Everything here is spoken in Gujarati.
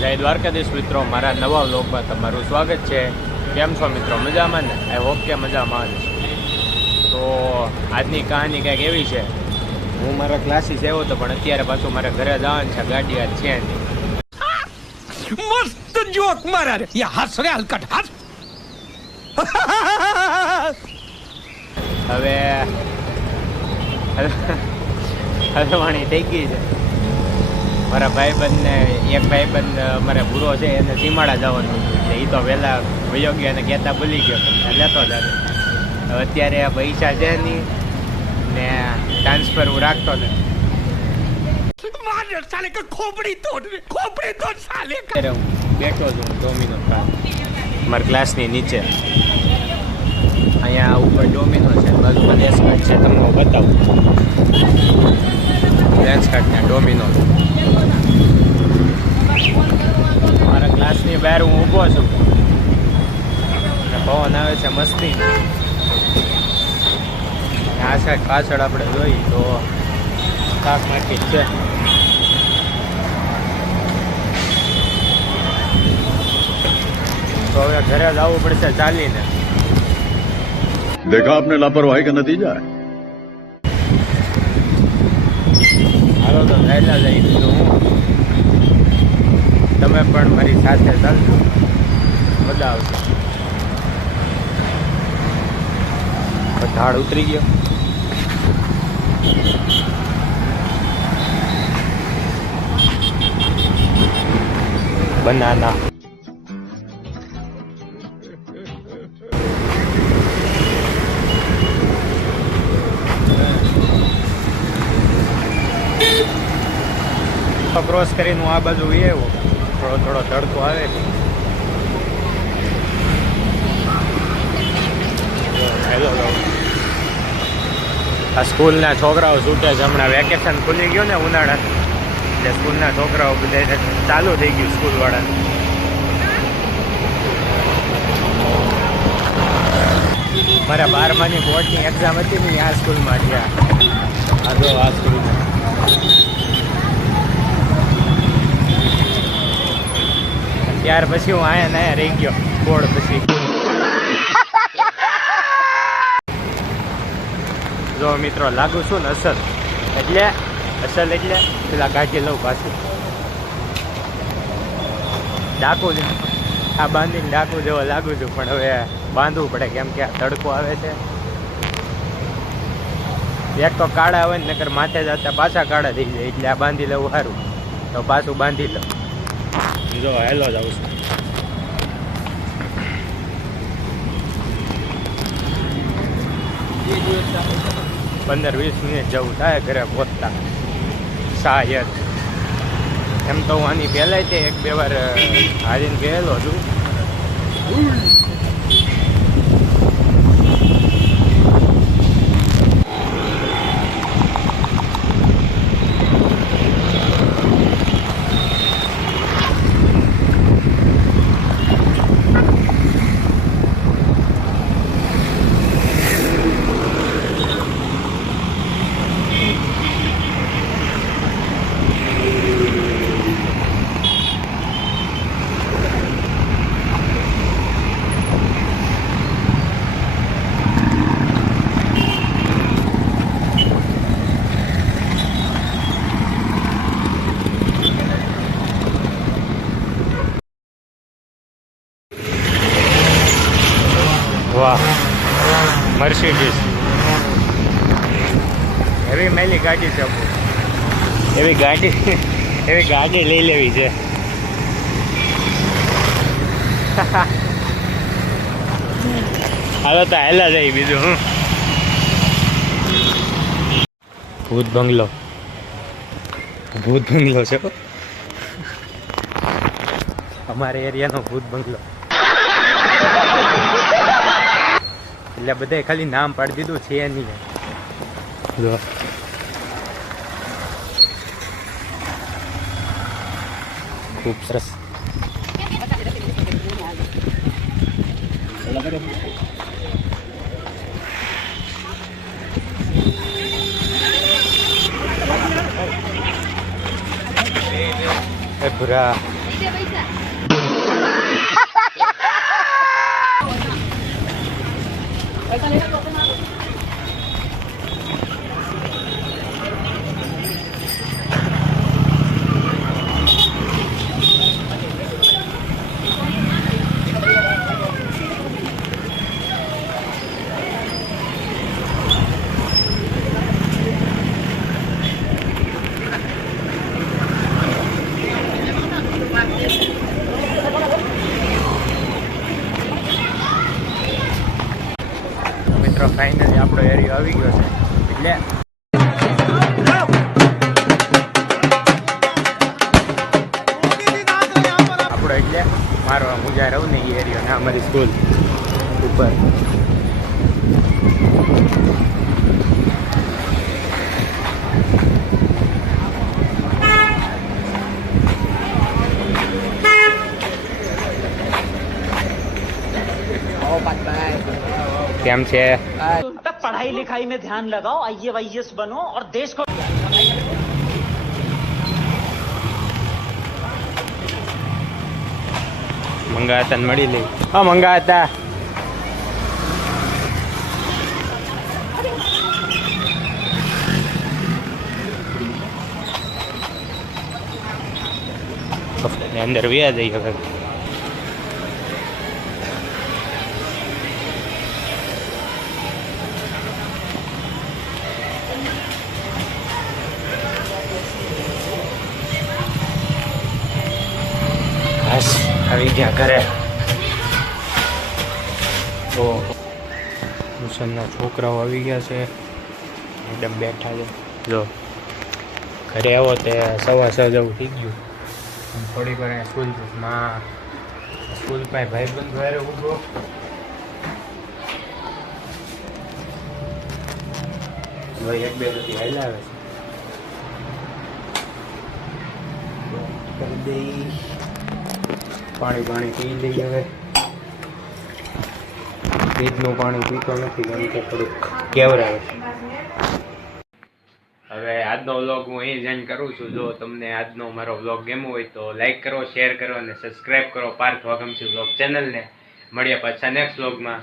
જય દ્વારકાધીશ મિત્રો, મારા નવા વ્લોગમાં તમારું સ્વાગત છે। કેમ છો મિત્રો? મજામાં ને? આઈ હોપ કે મજામાં જ। તો આજની કહાની કંઈક એવી છે, હું મારા ક્લાસીસ આવ્યો હતો પણ અત્યારે પાછું મારે ઘરે જવાનું છે, ગાડી આજ છે નહીં। મસ્ત જોક મારા રે, હસ રે હલકટ હસ। હવે હલવાણી થઈ ગઈ છે। મારા ભાઈબંધને એક ભાઈબંધ મારે બુરો છે, એને સીમાડા જવાનું હતું એટલે એ તો વહેલા વયો ગયો અને કહેતા ભૂલી ગયો, લેતો જ હવે અત્યારે પૈસા છે નહીં ને ટ્રાન્સફર હું રાખતો ને ખોપડી તોડ સાલે। અત્યારે હું બેઠો છું ડોમિનોઝ મારા ક્લાસની નીચે, અહીંયા ઉપર ડોમિનોઝ છે, બાજુમાં લેન્સકાર્ટ છે, તમને હું બતાવું લેન્સકાર્ટના ડોમિનોઝ। મારા ક્લાસની બહાર હું ઊભો છું અને પવન આવે છે મસ્તી। આ સાઈડ પાછળ આપણે જોઈએ તો શાક માર્કેટ છે। તો હવે ઘરે જવું પડશે ચાલીને। देखा आपने लापरवाही का नतीजा है। હાલો તો વહેલા જઈ દીધું હું, તમે પણ મારી સાથે ચાલજો, મજા આવશે। ઢાળ ઉતરી ગયો, બનાના ક્રોસ કરીને હું આ બાજુ આવ્યો, થોડો તડકો આવે છે। આ સ્કૂલના છોકરાઓ છૂટે છે, હમણાં વેકેશન ખુલી ગયું ને ઉનાળા, એટલે સ્કૂલના છોકરાઓ બધા ચાલુ થઈ ગયું સ્કૂલવાળાને। મારા 12માની બોર્ડની એક્ઝામ હતી ને આ સ્કૂલમાં ગયા, આ જો આ સ્કૂલમાં। ત્યાર પછી હું આયા ને રહી ગયો બોર્ડ પછી। જો મિત્રો લાગુ છું ને અસલ એટલે પેલા કાઢી લઉં પાછું, ડાકુ જ આ બાંધીને ડાકુ જેવો લાગુ છું, પણ હવે બાંધવું પડે કેમ કે આ તડકો આવે છે। એક તો કાળા આવે ને નકર માથે જતા પાછા કાળા થઈ જાય, એટલે આ બાંધી લેવું સારું, તો પાછું બાંધી લઉં। જો હેલો જ આવું છું, 15-20 મિનિટ જવું થાય ઘરે પહોંચતા શાયદ। એમ તો હું આની પહેલાં તે 1-2 વાર હારીને ગયેલો છું। વાહ, મર્સિડીઝ એવી મેલી ગાડી છે, એવી ગાડી લઈ લેવી છે। હાલો તો હેલા જાય બીજું હું। ભૂત બંગલો છે અમારે એરિયાનો ભૂત બંગલો, એટલે બધાએ ખાલી નામ પાડી દીધું છે નહીં। જો ખૂબ સરસ, ભૂરા મિત્રો ફાઇનલી આપણો એરિયો આવી ગયો છે એટલે આપણો એટલે મારો મુજા રહું ને એ એરિયો ને અમારી સ્કૂલ ઉપર કેમ છે पढ़ाई लिखाई में ध्यान लगाओ आईएएस बनो और देश को મંગાતા મળી લઈ હા મંગાતા અંદર વ્યા જઈએ હવે બસ આવી ગયા ઘરે તો ટ્યુશનના છોકરાઓ આવી ગયા છે મેડમ બેઠા છે જો ઘરે આવો તે 6:15 જેવું થઈ ગયું થોડીક વાર સ્કૂલ પાસે ભાઈબંધ વારે ઊભો ભાઈ એક બે સુધી હાલ્યા આવે છે કરી દઈ પાણી પી લઈએ હવે ફ્રીજનું પાણી પીતો નથી કેમ કે થોડુંક કેવરાવે છે હવે આજનો વ્લોગ હું અહીં જ એન્ડ કરું છું જો તમને આજનો મારો વ્લોગ ગમ્યો હોય તો લાઈક કરો શેર કરો અને સબસ્ક્રાઈબ કરો પાર્થ વાઘમસી વ્લોગ ચેનલને મળીએ પાછા નેક્સ્ટ વ્લોગમાં